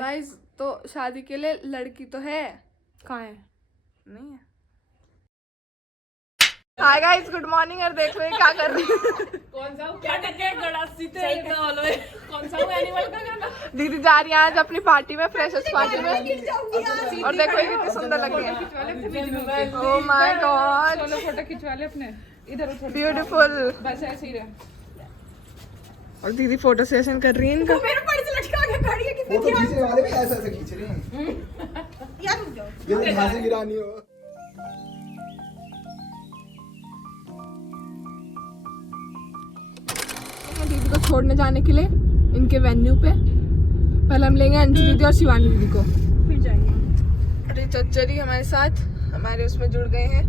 Guys तो शादी के लिए लड़की तो है, कहाँ है? नहीं है। Hi guys, good morning. और देख लो ये क्या कर रही है। कौन सा क्या टके गड़ासी थे कौन सा एनिमल का गाना। दीदी जा रही है आज अपनी पार्टी में, फ्रेशर्स पार्टी में। और देखो ये कितनी सुंदर लग रही है। ओह माय गॉड, चलो फोटो खिंचवा ले अपने इधर उधर। ब्यूटीफुल। बस ऐसे ही रहे। और दीदी फोटो सेशन कर रही है इनका। मेरे पर से लटका के खड़ी है कि फोटो खींचने वाले भी ऐसे ऐसे खींच रहे हैं यार रुक जाओ। ये झांसी गिरानी हो। दीदी को छोड़ने जाने के लिए इनके वेन्यू पे पहले हम लेंगे अंजू दीदी और शिवानी दीदी को, फिर जाएंगे। अरे चच्चरी हमारे साथ हमारे उसमें जुड़ गए हैं।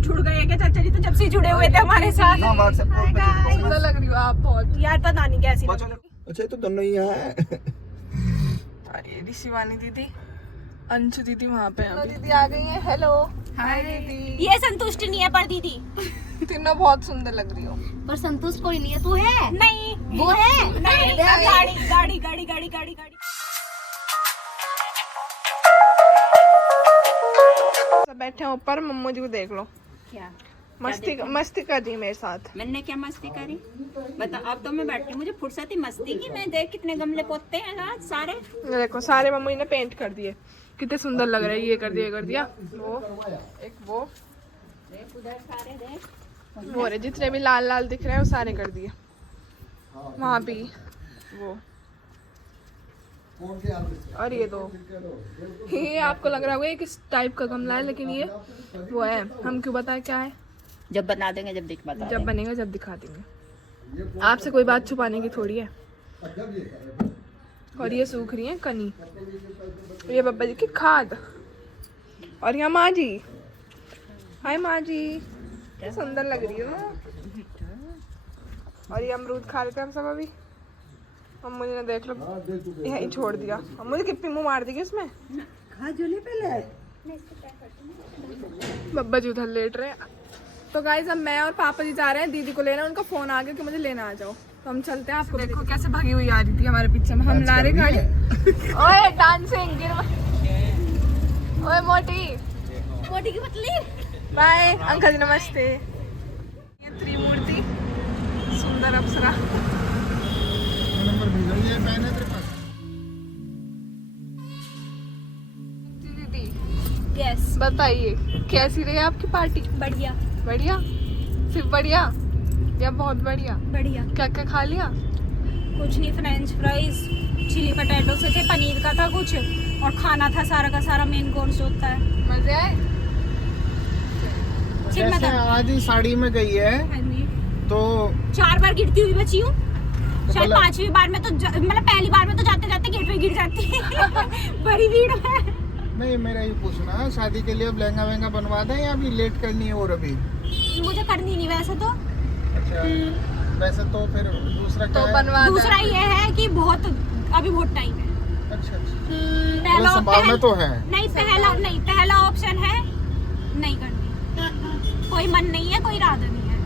जुड़ गए क्या चाचा जी? तो जब से जुड़े हुए थे हमारे साथ। हां व्हाट्सएप पे सुंदर लग रही हो आप बहुत यार पता नहीं कैसी लग रही। अच्छा तो दोनों ही यहाँ है। अरे ये शिवानी दीदी, अंशु दीदी वहाँ पे हैं। दीदी आ गई हैं। हेलो हाय दीदी। ये संतुष्ट नहीं है पर दीदी। तीनों बहुत सुंदर लग रही हो। पर संतुष्ट कोई नहीं है। तू है? नहीं वो है? नहीं। गाड़ी गाड़ी गाड़ी गाड़ी गाड़ी गाड़ी। सब बैठे हैं ऊपर, मम्मू जी को देख लो। क्या मस्ती कर रही है मेरे साथ। मैंने क्या मस्ती करी बता। अब तो मैं बैठी, मुझे फुर्सत ही मस्ती की। मैं देख कितने गमले पोते हैं आज सारे। ये देखो सारे मम्मू जी ने पेंट कर दिए, कितने सुंदर लग रहे हैं। ये कर दिया, ये कर दिया, वो एक वो उधर सारे देख। वो रहे जितने भी लाल लाल दिख रहे हैं वो सारे कर दिए। वहाँ भी वो, और ये दो। ये आपको लग रहा होगा ये किस टाइप का गमला है, लेकिन ये वो है। हम क्यों बताएं क्या है? जब बता देंगे, जब दिख बता जब बनेगा जब दिखा देंगे। आपसे कोई बात छुपाने की थोड़ी है। और ये सूख रही है कनी, ये बब्बा जी की खाद। और यहाँ माँ जी, हाय माँ जी, क्या सुंदर लग रही है ना। और ये अमरूद खा रहे थे हम सब अभी। मम्मू जी ने देख लो यही छोड़ दिया। मम्मू जी कितनी मुँह मार दी उसमें। खा जोले पहले। बब्बा जी उधर लेट रहे हैं। तो गाइज अब मैं और पापा जी जा रहे हैं दीदी को लेना। उनका फोन आ गया कि मुझे लेना आ जाओ, तो हम चलते हैं। आपको देखो कैसे भागी हुई आ रही थी हमारे पीछे में। हम ला रहे गाड़ी। ओए डांसिंग गिर। ओए मोटी मोटी की पतली। बाय अंकल जी, नमस्ते। ये त्रिमूर्ति सुंदर अप्सरा। नंबर भेजो, ये पेन है तेरे पास? दीदी यस बताइए कैसी रही आपकी पार्टी? बढ़िया बढ़िया? सिर्फ बढ़िया या बहुत बढ़िया? बढ़िया। क्या क्या खा लिया? कुछ नहीं, फ्रेंच फ्राइज चिली पटेटो से थे, पनीर का था कुछ, और खाना था सारा का सारा मेन कोर्स होता है। मजे आए? जैसे आज ही साड़ी में गई है हाँ जी। तो 4 बार गिरती हुई बची हूँ। शायद मतलब- 5वीं बार में तो मतलब पहली बार में तो जाते जाते गेट पे गिर जाती है। बड़ी भीड़ में। नहीं, मेरा ये पूछना है, शादी के लिए अब लहंगा वहंगा बनवा दें या अभी लेट करनी है? और अभी मुझे करनी नहीं वैसे तो। अच्छा वैसे तो फिर दूसरा क्या तो है? बनवा दूसरा ये है कि बहुत अभी बहुत टाइम है। अच्छा अच्छा, पहला संभावना तो है। नहीं, पहला ऑप्शन है नहीं करनी। कोई मन नहीं है, कोई इरादा नहीं है।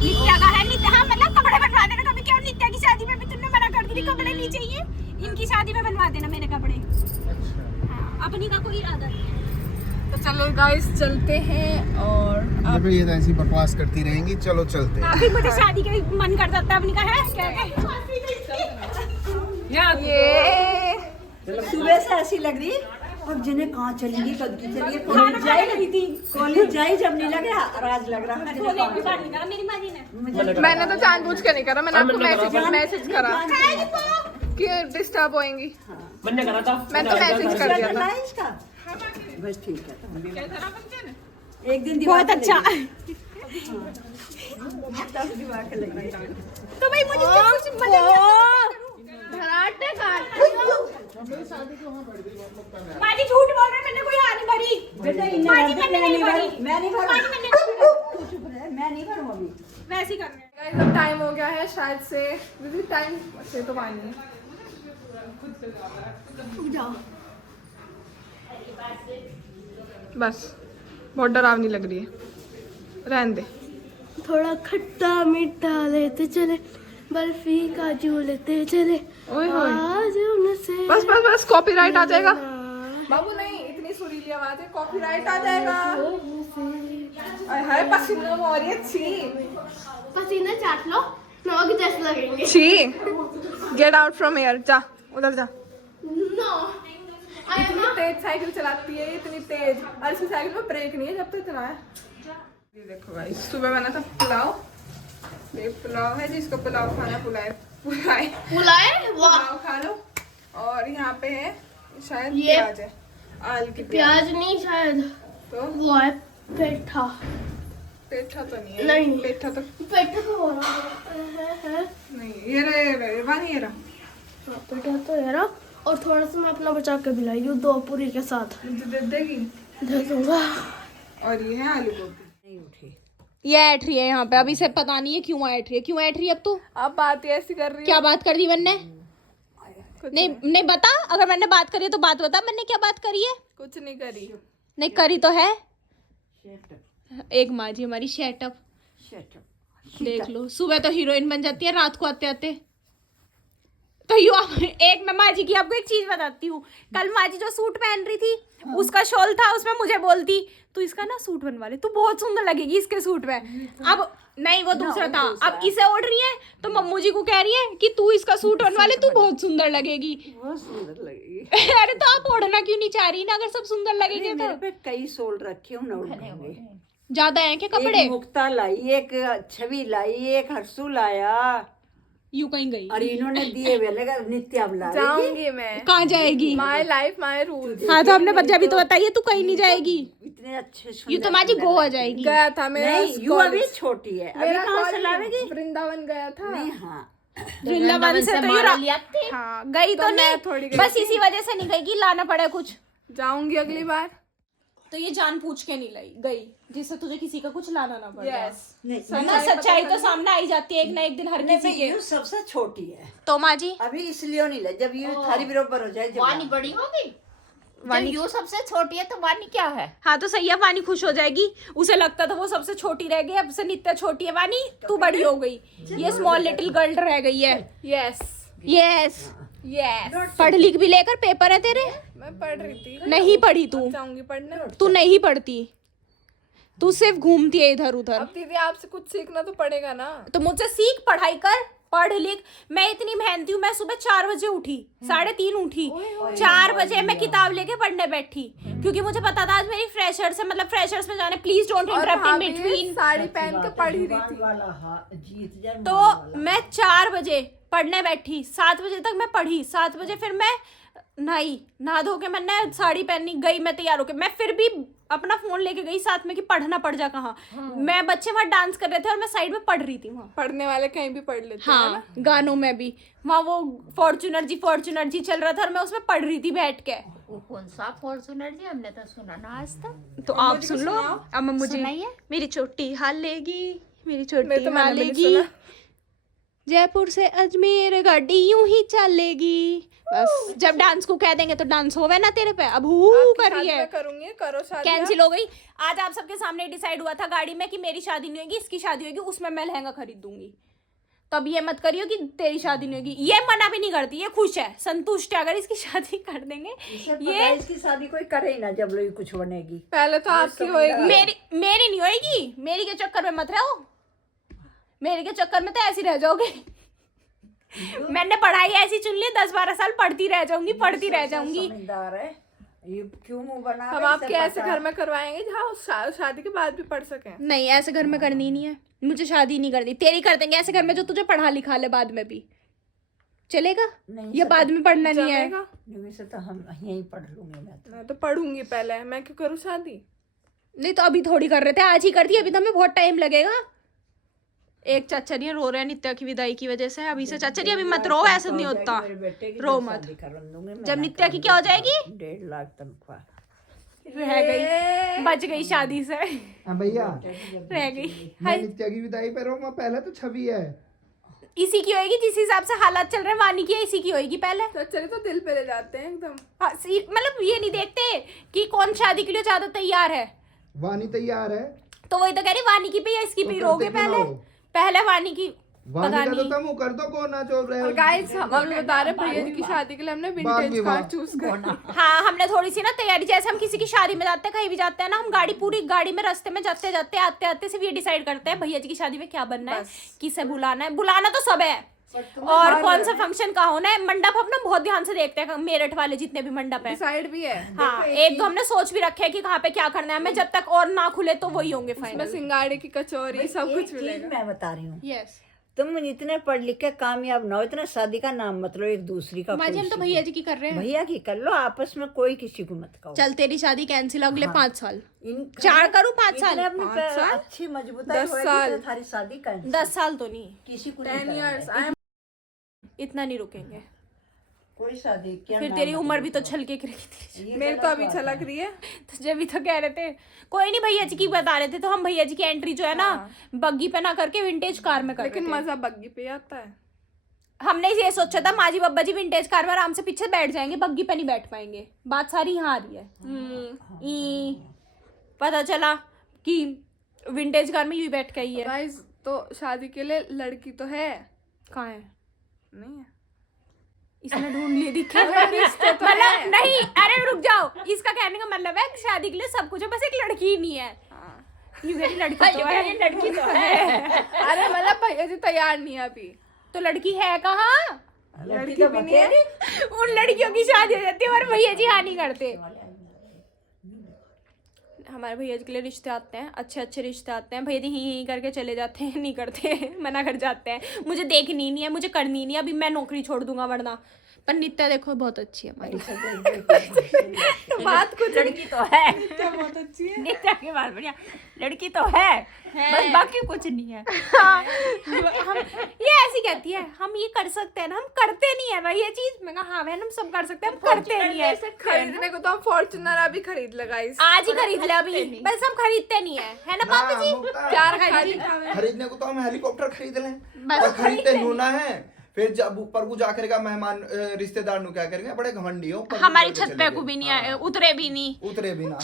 नित्या का है। नित्या हाँ मतलब कपड़े बनवा देना कभी। क्या नित्या की शादी में भी तुमने मना कर दी थी कपड़े नहीं चाहिए, इनकी शादी में बनवा देना मेरे कपड़े। अच्छा हाँ, अपनी का कोई इरादा नहीं है। तो चलो गाइस चलते हैं। और अब ये तो ऐसी बकवास करती रहेंगी, चलो चलते हैं। हाँ, फिर मुझे शादी का मन कर जाता है अपनी का है क्या ये सुबह से ऐसी लग रही अब जिन्हें कहाँ चलेंगी कब की चलिए कॉलेज जाए कॉलेज जाए जब नहीं लगे राज लग रहा है वो लेके बात नहीं करा मेरी माँ जी ने। मैंने तो जानबूझ के नहीं करा, मैंने आपको मैसेज करा कि डिस्टर्ब होएंगी। मैंने करा था। मैं तो मैसेज कर दिया था। इसका बस ठीक है एक दिन बहुत अच्छा। दिमाग के लगे तो भाई मुझे कुछ माँ जी झूठ बोल रहे, मैंने कोई हार नहीं भरी। माँ जी मैंने नहीं भरी। मैं नहीं माँ जी भरूँ मैंने चुप रहे मैं नहीं भरूँ अभी वैसे ही कर रहे हैं। गाइस अब टाइम हो गया है शायद से। दीदी टाइम से तो पानी है। बस बहुत डरावनी लग रही है, रहने दे। थोड़ा खट्टा मीठा लेते चले, बर्फी काजू लेते चले, ओए होए बस बस बस कॉपीराइट आ जाएगा बाबू। नहीं इतनी सुरीली आवाज है, कॉपीराइट आ जाएगा। हाय पसीना हो रही है, छी पसीना चाट लो, फ्लो की जैसे लगेंगे। छी गेट आउट फ्रॉम हियर, जा उधर जा। नो इतनी तेज साइकिल चलाती है, इतनी तेज, और इस साइकिल में ब्रेक नहीं है जब तक चलाए। ये देखो भाई सुबह बना था पुलाव, ये पुलाव है जिसको पुलाव खाना पुलाए पुलाए वाह। पुलाव खा लो। और यहाँ पे है शायद ये प्याज है, आलू की प्याज नहीं शायद, तो वो है पेठा। पेठा तो नहीं है, नहीं। पेठा तो पेठा तो हो रहा है नहीं। ये रहे वानी, ये रहा पेठा तो है ना। और थोड़ा सा मैं अपना बचा के भी लाई हूँ 2 पूरी के साथ, मुझे दे देगी। दे दूंगा। और ये है आलू गोभी। ये ऐठ रही है यहाँ पे, अभी से पता नहीं है क्यों ऐठ रही है, क्यों ऐठ रही है अब तू? अब बात ही ऐसी कर रही क्या बात कर दी मैंने? नहीं नहीं बता, अगर मैंने बात करी है तो बात बता, मैंने क्या बात करी है? कुछ नहीं करी। नहीं करी तो है। एक माँ जी हमारी शेटअप देख लो, सुबह तो हीरोइन बन जाती है, रात को आते आते तो एक मैं माँ जी की आपको एक चीज बताती हूँ। कल माँ जी जो सूट पहन रही थी, उसका शॉल था, उसमें मुझे बोलती तू इसका ना सूट बनवा ले, तू बहुत सुंदर लगेगी इसके सूट में। अब नहीं वो दूसरा था, अब इसे ओढ़ रही है तो मम्मू जी को कह रही है कि तू इसका सूट बनवा ले, तू बहुत सुंदर लगेगी। बहुत सुंदर लगेगी। अरे तो आप ओढ़ना क्यों नहीं चाह रही ना, अगर सब सुंदर लगेंगे मेरे तो। पे कई सोल रखे हूँ, ना उठाऊंगी। ज्यादा है क्या कपड़े? एक मुक्ता लाई, एक छवि लाई, एक हर्षू लाया, यू कहीं गई? और इन्होंने दिए हुए लगा नित्या बुला रही थी। जाऊंगी मैं, कहाँ जाएगी? My life my rule. हाँ तो हमने बच्चा भी तो बताइए, तू कहीं नहीं जाएगी। इतने अच्छे यू तो माँ जी गोवा जाएगी। गया था मेरा नहीं, यू अभी छोटी है, अभी मेरा कहाँ से कॉलेज लावेगी? वृंदावन गया था। नहीं, हाँ वृंदावन से तो हाँ गई तो मैं नहीं, थोड़ी गई बस इसी वजह से नहीं गई कि लाना पड़े कुछ। जाऊंगी अगली बार। तो ये जान पूछ के नहीं लाई गई, जिससे तुझे किसी का कुछ लाना ना पड़े। यस नहीं, ना सच्चाई तो सामने आई जाती है एक ना एक दिन हर किसी के। यू सबसे छोटी है तो माँ जी अभी, इसलिए नहीं ला, जब यू थारी बरोबर हो जाए जब वानी बड़ी होगी, वानी यू सबसे छोटी है तो वानी क्या है? हाँ तो सही है, वानी खुश हो जाएगी। उसे लगता था वो सबसे छोटी रह गई, अब से नित्या छोटी है। वानी तू बड़ी हो गई, ये स्मॉल लिटिल गर्ल रह गई है। Yes yes yes. पढ़ लिख भी लेकर, पेपर है तेरे? मैं पढ़ रही थी। नहीं पढ़ी तू, जाऊंगी पढ़ने। तू नहीं पढ़ती, तू सिर्फ घूमती है इधर उधर। अब दीदी आपसे कुछ सीखना तो पड़ेगा ना। तो मुझसे सीख, पढ़ाई कर, पढ़ लिख। मैं इतनी मेहनती हूँ, मैं सुबह 4 बजे उठी, 3:30 उठी, 4 बजे मैं किताब लेके पढ़ने बैठी, क्योंकि मुझे पता था आज मेरी फ्रेशर्स है, मतलब फ्रेशर्स में जाने। Please don't interrupt in between. Sari पहन के पढ़ ही रही थी। जीत जाए तो मैं 4 बजे पढ़ने बैठी, 7 बजे तक मैं पढ़ी, 7 बजे फिर मैं नहा धो के मैंने साड़ी पहनी, गई मैं तैयार होके। मैं फिर भी अपना फोन लेके गई साथ में कि पढ़ना पड़ जा कहाँ। मैं बच्चे वहाँ डांस कर रहे थे और मैं साइड में पढ़ रही थी वहाँ। पढ़ने वाले कहीं भी पढ़ लेते हैं ना। हाँ गानों में भी वहाँ वो फॉर्च्यूनर जी चल रहा था और मैं उसमें पढ़ रही थी बैठ के। वो कौन सा फॉर्च्यूनर जी, हमने तो सुना ना आज तक। तो आप सुन लो। अब मुझे सुनाइए। मेरी छोटी हाल लेगी, मेरी मैं छोटी तो हाल मैंने भी नहीं लेगी, सुना। जयपुर से अजमेर गाड़ी यूं ही चलेगी। बस जब डांस को कह देंगे तो डांस होवे ना तेरे पे। अब हू कर रही है, करूंगी, करो शादी। कैंसिल हो गई। आज आप सबके सामने डिसाइड हुआ था गाड़ी में कि मेरी शादी नहीं होगी, इसकी शादी होगी, उसमें मैं लहंगा खरीद दूंगी। तब ये मत करियो कि तेरी शादी नहीं होगी। ये मना भी नहीं करती, ये खुश है, संतुष्ट है। अगर इसकी शादी कर देंगे, ये इसकी शादी कोई करे ही ना जब लोग कुछ बनेगी। पहले तो आपकी होएगी। मेरी नहीं होएगी। मेरी के चक्कर में मत रहो, मेरे के चक्कर में तो ऐसी रह जाओगे। मैंने पढ़ाई ऐसी चुन ली, 10-12 साल पढ़ती रह जाऊंगी, पढ़ती रह जाऊंगी। समझदार है, ये क्यों मुंह बना हम आपके ऐसे घर में करवाएंगे जहाँ शादी के बाद भी पढ़ सकें। नहीं ऐसे घर में करनी नहीं है, मुझे शादी नहीं करनी। तेरी कर देंगे ऐसे घर में जो तुझे पढ़ा लिखा ले बाद में भी चलेगा। नहीं, ये बाद में पढ़ना नहीं है। जमेगा? नहीं से तो हम यहीं पढ़ लूंगे मैं तो पढ़ूंगी पहले, मैं क्यों करूँ शादी। नहीं तो अभी थोड़ी कर रहे थे, आज ही कर दी, अभी तो हमें बहुत टाइम लगेगा। एक चाचा जी रो रहे हैं नित्या की विदाई की वजह से। अभी से चाचा जी अभी मत रो, ऐसा नहीं होता, रो मत। जब नित्या की क्या हो जाएगी, 1.5 लाख तनख्वाह रह गई, बच गई शादी से, हाँ भैया, रह गई। मैं नित्या की विदाई पे रहूंगा, पहले तो छवि है। इसी की होएगी जिस हिसाब से हालात चल रहे हैं, वानी की इसी की होएगी पहले। तो चले तो दिल पे ले जाते हैं एकदम। हाँ, मतलब ये नहीं देखते कि कौन शादी के लिए ज्यादा तैयार है। वानी तैयार है तो वही तो कह रही, वानी की पे या इसकी पे तो रोगे करते क्यों पहले। ना हो? पहले वानी की पता तो नहीं। तुम कर दो को ना चल रहे और गाइस हम अभी बता रहे हैं भैया जी की शादी के लिए हमने विंटेज विवाह। कार चूज करना। हाँ, हमने थोड़ी सी ना तैयारी, जैसे हम किसी की शादी में जाते हैं, कहीं भी जाते हैं ना, हम पूरी गाड़ी में रास्ते में जाते जाते आते आते सिर्फ ये डिसाइड करते हैं भैया जी की शादी में क्या बनना है, किसे बुलाना है। बुलाना तो सब है, और कौन सा फंक्शन का होना है। मंडप हम ना बहुत ध्यान से देखते हैं, मेरठ वाले जितने भी मंडप है। डिसाइड भी है। हाँ, एक दो हमने सोच भी रखे है कि कहाँ पे क्या करना है, हमें जब तक और ना खुले तो वही होंगे इसमें फाइनल। सिंगाड़े की कचौरी सब एक कुछ चीज मिलेगा। मैं बता रही हूँ, यस तुम इतने पढ़ लिख के कामयाब ना हो, इतना शादी का नाम मत लो एक दूसरी का। माजी, हम तो भैया जी की कर रहे हैं। भैया की कर लो, आपस में कोई किसी को मत कहो। चल तेरी शादी कैंसिल अगले 5 साल। इन 4 करूँ 5 साल? इतने अपनी 5 साल? अच्छी मजबूताई 10 होएगी साल। तो थारी शादी कर 10 साल तो नहीं, किसी को 10 नहीं years कराएंगे। इतना नहीं रुकेंगे। कोई शादी क्या फिर नाम तेरी मत उम्र लो। भी तो छलके गिर थी। ये मेरी गलत तो अभी बात है। छलक रही है। तुझे भी तो कह रहे थे। कोई नहीं, भैया जी की बता रहे थे तो हम भैया जी की एंट्री जो है ना बग्गी पे ना करके विंटेज कार में कर लेकिन रहे थे। मजा बग्गी पे आता है। हमने ये सोचा था माजी बब्बा जी विंटेज कार में आराम से पीछे बैठ जाएंगे, बग्गी पे नहीं बैठ पाएंगे। बात सारी यहाँ आ रही है। पता चला कि विंटेज कार में यूं ही बैठ के ही है। गाइस तो शादी के लिए लड़की तो है, कहाँ है? नहीं है? इसने ढूंढ ली दिखा रिश्ते तो मतलब है। नहीं, अरे रुक जाओ, इसका कहने का मतलब है कि शादी के लिए सब कुछ है, बस एक लड़की ही नहीं है। यूं कह रही लड़की तो है, लड़की तो है। अरे मतलब भैया जी तैयार नहीं है अभी। तो लड़की है कहाँ? लड़की भी नहीं है। उन लड़कियों की शादी हो जाती है और भैया जी हाँ नहीं करते। हमारे भैया जी के लिए रिश्ते आते हैं, अच्छे अच्छे रिश्ते आते हैं, भैया जी ही करके चले जाते हैं, नहीं करते, मना कर जाते हैं। मुझे देखनी नहीं है, मुझे करनी नहीं है, अभी मैं नौकरी छोड़ दूंगा वरना। पर नित्या देखो बहुत अच्छी है हमारी। बात कुछ लड़की तो है, बहुत अच्छी है। नित्या की बात बढ़िया, लड़की तो है, बस बाकी कुछ नहीं है। हम ये ऐसी कहती है हम ये कर सकते हैं ना, हम करते नहीं है भाई ये चीज। मैं कहा हाँ बहन हम सब कर सकते हैं, हम करते नहीं है। खरीदने को तो हम फॉर्च्यूनर अभी खरीद लगा इस आज ही खरीद ले अभी, बस हम खरीदते नहीं है ना पापा जी? प्यार खरीदने को तो हम हेलीकॉप्टर खरीद लें, बस और खरीदते नूना है। फिर जब ऊपर को जा करेगा मेहमान रिश्तेदार नु क्या करेंगे, बड़े घमंडी हो। हमारी छत पे को भी नहीं आए, उतरे भी नहीं, उतरे भी ना।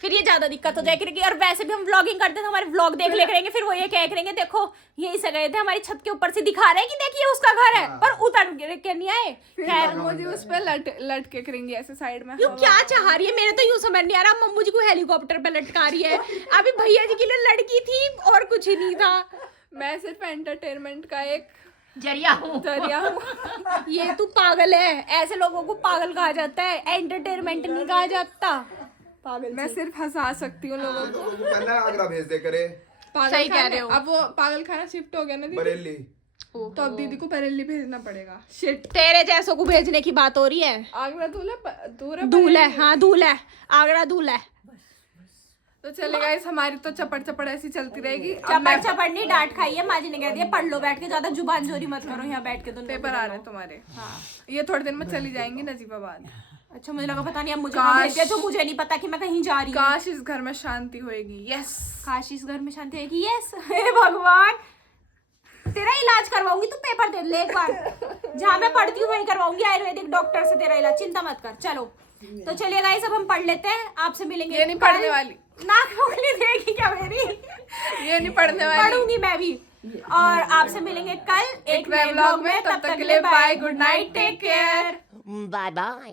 फिर ये ज्यादा दिक्कत हो जाएगी। और वैसे भी हम व्लॉगिंग करते थे, हमारे व्लॉग देख ले करेंगे, फिर वो ये क्या करेंगे, देखो यही से गए थे, हमारी छत के ऊपर से दिखा रहे हैं कि देखिए उसका घर है, पर उतर के नहीं आए। खैर मुझे उस पे लटके करेंगे ऐसे साइड में। यू क्या चाह रही है, मेरे तो यूं समझ नहीं आ रहा। मम्मू जी को हेलीकॉप्टर पे लटका रही है, अभी भैया जी के लिए लड़की थी और कुछ ही नहीं था। मैं सिर्फ एंटरटेनमेंट का एक जरिया हूँ। जरिया हूँ। ये तू पागल है, ऐसे लोगों को पागल कहा जाता है, एंटरटेनमेंट नहीं कहा जाता। पागल मैं सिर्फ हंसा सकती हूँ लोगों को। तो पहले आगरा भेज दे करे, पागल सही कह खाना- रहे हो। अब वो पागल खाना शिफ्ट हो गया ना दीदी, बरेली। तो अब दीदी को बरेली भेजना पड़ेगा। शिट। तेरे जैसों को भेजने की बात हो रही है। आगरा दूर है दूल है, हाँ दूल है, आगरा दूल है। तो चलेगा इस हमारी तो चपड़ ऐसी चलती रहेगी। अब चपड़ चपड़ नहीं, डांट खाई है माजी ने, कह दिया पढ़ लो बैठ के, ज्यादा जुबान जोरी मत करो यहाँ बैठ के। दोनों पेपर आ रहे हैं तुम्हारे। हाँ ये थोड़े दिन में चली जाएंगी नजीबाबाद। अच्छा मुझे लगा पता नहीं, अब मुझे कहाँ भेज दिया, जो मुझे नहीं पता कि मैं कहीं जा रही हूँ। काश इस घर में शांति होएगी। यस काश इस घर में शांति होगी। यस हे भगवान, तेरा इलाज करवाऊंगी, तू पेपर दे ले एक बार। जहाँ मैं पढ़ती हूँ वहीं करवाऊंगी, आयुर्वेदिक डॉक्टर से तेरा इलाज, चिंता मत कर। चलो तो चलिए गाइस, अब हम पढ़ लेते हैं, आपसे मिलेंगे। ये नहीं पढ़ने वाली, नाक उंगली देगी क्या मेरी? ये नहीं पढ़ने वाली। पढ़ूंगी मैं भी। और आपसे मिलेंगे कल एक नए व्लॉग में, तब तक के लिए bye, good night, take care. Bye bye.